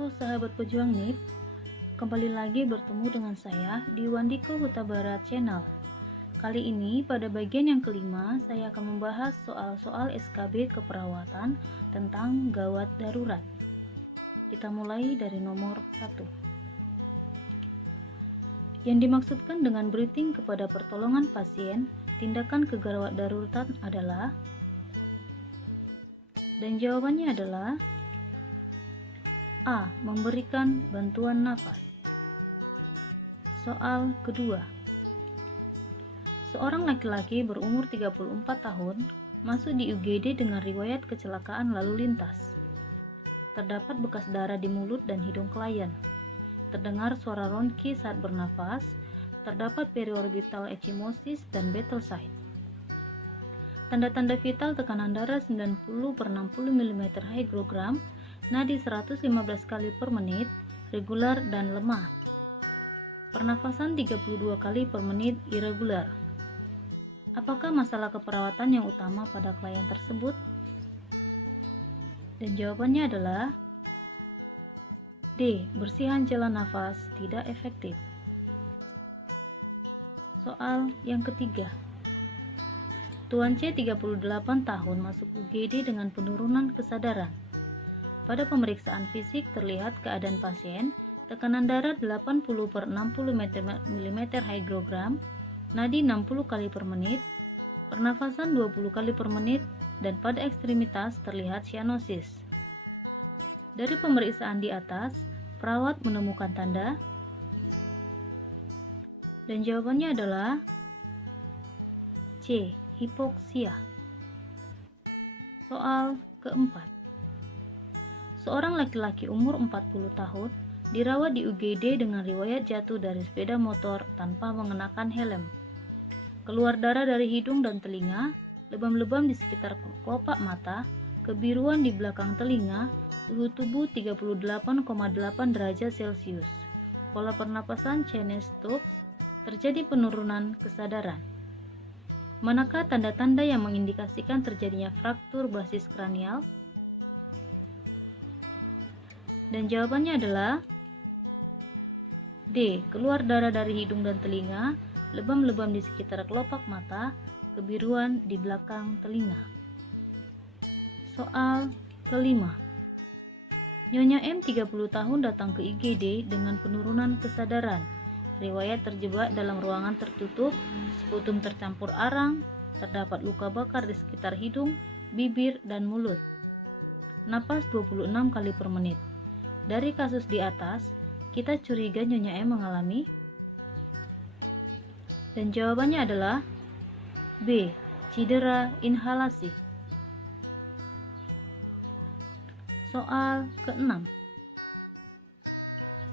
Halo sahabat pejuang NIP, kembali lagi bertemu dengan saya di Wandiko Huta Barat Channel. Kali ini pada bagian yang kelima saya akan membahas soal-soal SKB keperawatan tentang gawat darurat. Kita mulai dari nomor 1. Yang dimaksudkan dengan breathing kepada pertolongan pasien, tindakan kegawat daruratan adalah, dan jawabannya adalah A. Memberikan bantuan nafas. Soal kedua. Seorang laki-laki berumur 34 tahun masuk di UGD dengan riwayat kecelakaan lalu lintas. Terdapat bekas darah di mulut dan hidung klien. Terdengar suara ronki saat bernafas. Terdapat periorbital ekimosis dan vital sign. Tanda-tanda vital tekanan darah 90/60 mm hygrogram, nadi 115 kali per menit, regular dan lemah. Pernafasan 32 kali per menit, irregular. Apakah masalah keperawatan yang utama pada klien tersebut? Dan jawabannya adalah D. Bersihan jalan nafas tidak efektif. Soal yang ketiga. Tuan C 38 tahun masuk UGD dengan penurunan kesadaran. Pada pemeriksaan fisik terlihat keadaan pasien, tekanan darah 80/60 mm hygrogram, nadi 60 kali per menit, pernafasan 20 kali per menit, dan pada ekstremitas terlihat cyanosis. Dari pemeriksaan di atas, perawat menemukan tanda, dan jawabannya adalah C. Hipoksia. Soal keempat. Seorang laki-laki umur 40 tahun dirawat di UGD dengan riwayat jatuh dari sepeda motor tanpa mengenakan helm. Keluar darah dari hidung dan telinga, lebam-lebam di sekitar kelopak mata, kebiruan di belakang telinga, suhu tubuh 38,8 derajat Celcius. Pola pernapasan Cheyne-Stokes, terjadi penurunan kesadaran. Manakah tanda-tanda yang mengindikasikan terjadinya fraktur basis kranial? Dan jawabannya adalah D. Keluar darah dari hidung dan telinga, lebam-lebam di sekitar kelopak mata, kebiruan di belakang telinga. Soal kelima. Nyonya M 30 tahun datang ke IGD dengan penurunan kesadaran. Riwayat terjebak dalam ruangan tertutup, sputum tercampur arang, terdapat luka bakar di sekitar hidung, bibir, dan mulut. Napas 26 kali per menit. Dari kasus di atas, kita curiga Nyonya M mengalami, dan jawabannya adalah B. Cedera inhalasi. Soal ke-6.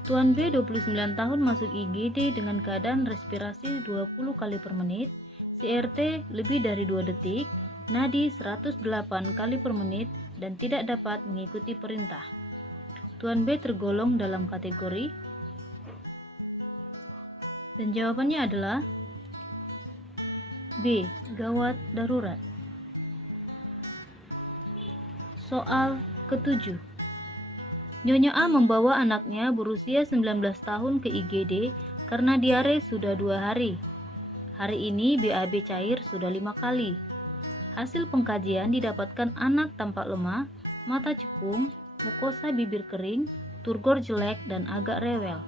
Tuan B 29 tahun masuk IGD dengan keadaan respirasi 20 kali per menit, CRT lebih dari 2 detik, nadi 108 kali per menit, dan tidak dapat mengikuti perintah. Tuan B tergolong dalam kategori, dan jawabannya adalah B. Gawat darurat. Soal ke-7. Nyonya A membawa anaknya berusia 19 tahun ke IGD karena diare sudah 2 hari. Hari ini BAB cair sudah 5 kali. Hasil pengkajian didapatkan anak tampak lemah, mata cekung, mukosa bibir kering, turgor jelek dan agak rewel.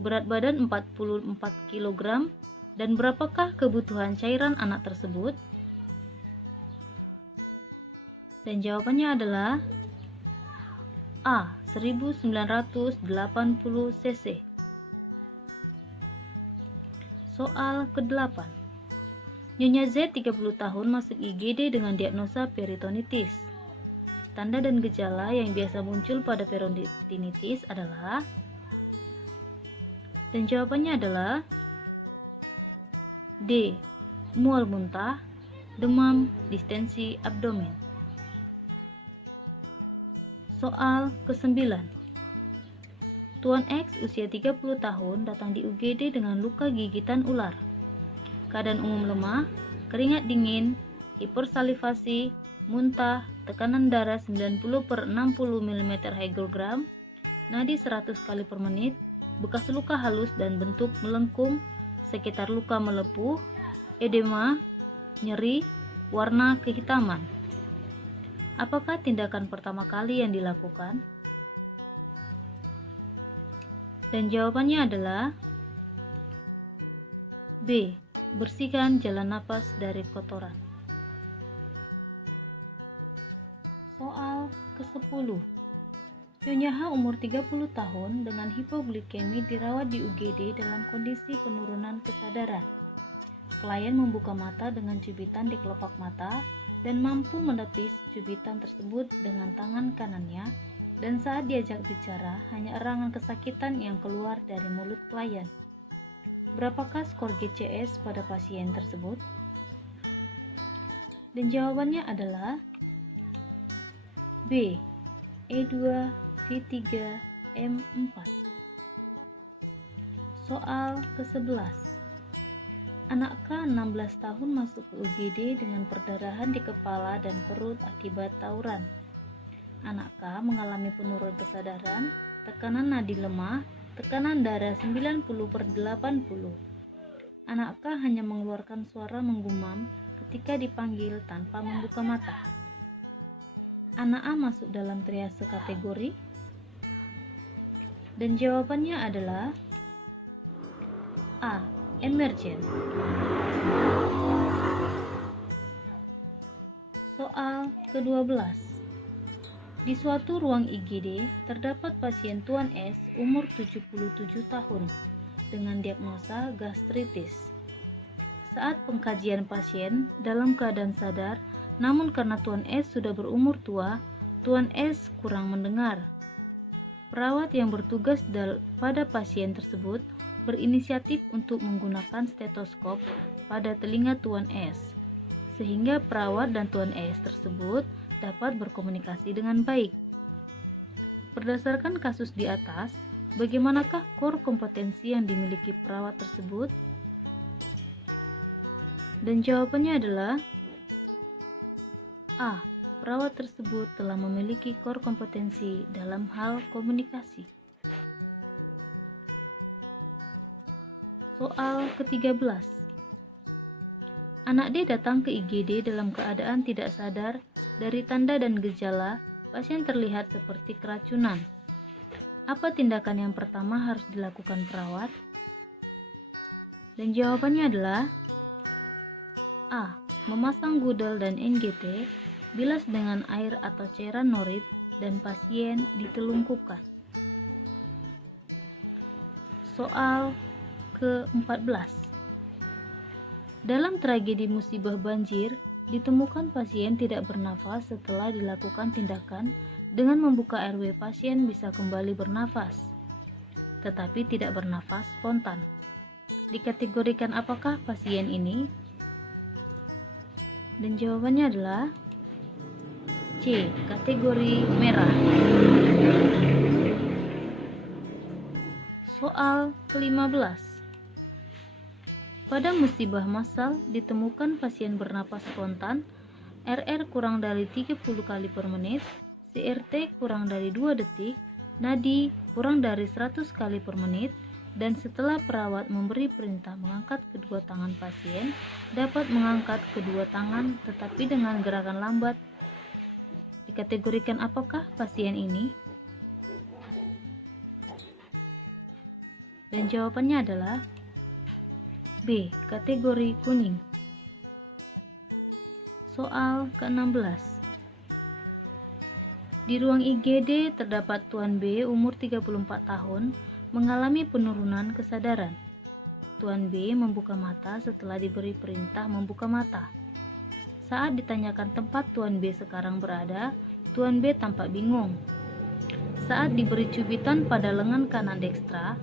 Berat badan 44 kg, dan berapakah kebutuhan cairan anak tersebut? Dan jawabannya adalah A. 1980 cc. Soal ke-8. Nyonya Z 30 tahun masuk IGD dengan diagnosa peritonitis. Tanda dan gejala yang biasa muncul pada peritonitis adalah, dan jawabannya adalah D. Mual muntah, demam, distensi abdomen. Soal ke-9. Tuan X usia 30 tahun datang di UGD dengan luka gigitan ular. Keadaan umum lemah, keringat dingin, hipersalivasi, muntah, tekanan darah 90/60 mm hygrogram, nadi 100 kali per menit, bekas luka halus dan bentuk melengkung, sekitar luka melepuh, edema, nyeri, warna kehitaman. Apakah tindakan pertama kali yang dilakukan? Dan jawabannya adalah B. Bersihkan jalan napas dari kotoran. Soal ke-10. Nyonya H umur 30 tahun dengan hipoglikemi dirawat di UGD dalam kondisi penurunan kesadaran. Klien membuka mata dengan cubitan di kelopak mata dan mampu menepis cubitan tersebut dengan tangan kanannya, dan saat diajak bicara hanya erangan kesakitan yang keluar dari mulut klien. Berapakah skor GCS pada pasien tersebut? Dan jawabannya adalah B. E2, V3, M4. Soal ke-11. Anak K 16 tahun masuk ke UGD dengan perdarahan di kepala dan perut akibat tawuran. Anak K mengalami penurunan kesadaran, tekanan nadi lemah, tekanan darah 90/80. Anak K hanya mengeluarkan suara menggumam ketika dipanggil tanpa membuka mata. Anak A masuk dalam triase kategori? Dan jawabannya adalah A. Emergent. Soal ke-12. Di suatu ruang IGD, terdapat pasien Tuan S umur 77 tahun dengan diagnosa gastritis. Saat pengkajian pasien dalam keadaan sadar, namun karena Tuan S sudah berumur tua, Tuan S kurang mendengar. Perawat yang bertugas pada pasien tersebut berinisiatif untuk menggunakan stetoskop pada telinga Tuan S, sehingga perawat dan Tuan S tersebut dapat berkomunikasi dengan baik. Berdasarkan kasus di atas, bagaimanakah core kompetensi yang dimiliki perawat tersebut? Dan jawabannya adalah A. Perawat tersebut telah memiliki core kompetensi dalam hal komunikasi. Soal ke-13. Anak D datang ke IGD dalam keadaan tidak sadar. Dari tanda dan gejala, pasien terlihat seperti keracunan. Apa tindakan yang pertama harus dilakukan perawat? Dan jawabannya adalah A. Memasang gudel dan NGT, bilas dengan air atau cairan norib, dan pasien ditelungkupkan. Soal ke-14. Dalam tragedi musibah banjir, ditemukan pasien tidak bernafas setelah dilakukan tindakan dengan membuka airway. Pasien bisa kembali bernafas, tetapi tidak bernafas spontan. Dikategorikan apakah pasien ini? Dan jawabannya adalah C. Kategori merah. Soal ke-15. Pada musibah massal ditemukan pasien bernapas spontan, RR kurang dari 30 kali per menit, CRT kurang dari 2 detik, nadi kurang dari 100 kali per menit, dan setelah perawat memberi perintah mengangkat kedua tangan, pasien dapat mengangkat kedua tangan tetapi dengan gerakan lambat. Dikategorikan apakah pasien ini? Dan jawabannya adalah B. Kategori kuning. Soal ke-16. Di ruang IGD terdapat Tuan B umur 34 tahun mengalami penurunan kesadaran. Tuan B membuka mata setelah diberi perintah membuka mata. Saat ditanyakan tempat Tuan B sekarang berada, Tuan B tampak bingung. Saat diberi cubitan pada lengan kanan dekstra,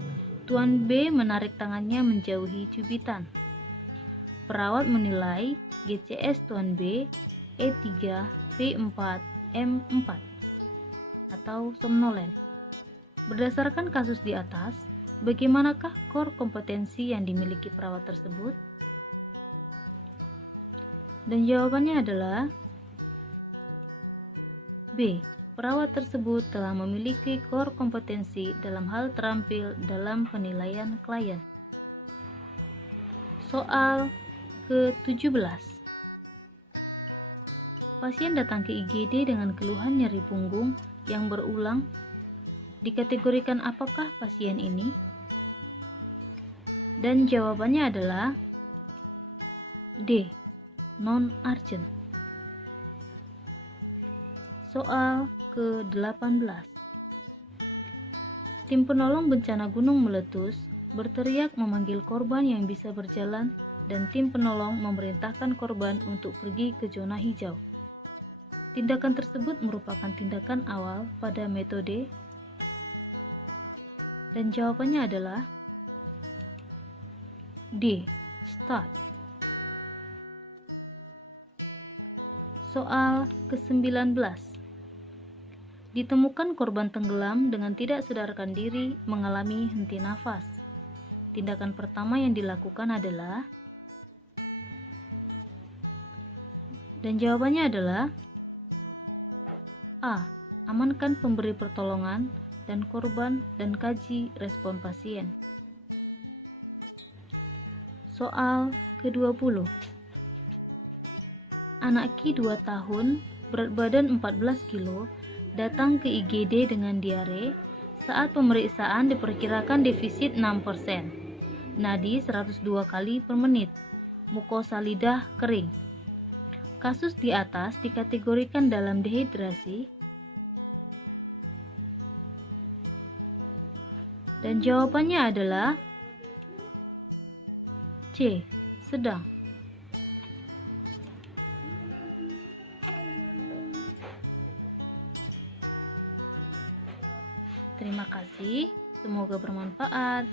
Tuan B menarik tangannya menjauhi cubitan. Perawat menilai GCS Tuan B E3, V4, M4 atau somnolen. Berdasarkan kasus di atas, bagaimanakah core kompetensi yang dimiliki perawat tersebut? Dan jawabannya adalah B. Perawat tersebut telah memiliki core kompetensi dalam hal terampil dalam penilaian klien. Soal ke-17. Pasien datang ke IGD dengan keluhan nyeri punggung yang berulang. Dikategorikan apakah pasien ini? Dan jawabannya adalah D. Non-urgent. Soal ke-18. Tim penolong bencana gunung meletus berteriak memanggil korban yang bisa berjalan dan tim penolong memerintahkan korban untuk pergi ke zona hijau. Tindakan tersebut merupakan tindakan awal pada metode, dan jawabannya adalah D. Start. Soal ke-19. Ditemukan korban tenggelam dengan tidak sadarkan diri mengalami henti nafas. Tindakan pertama yang dilakukan adalah, dan jawabannya adalah A. Amankan pemberi pertolongan dan korban dan kaji respon pasien. Soal ke-20. Anak Ki 2 tahun, berat badan 14 kilo, datang ke IGD dengan diare. Saat pemeriksaan diperkirakan defisit 6%, nadi 102 kali per menit, mukosa lidah kering. Kasus di atas dikategorikan dalam dehidrasi, dan jawabannya adalah C. Sedang. Terima kasih, semoga bermanfaat.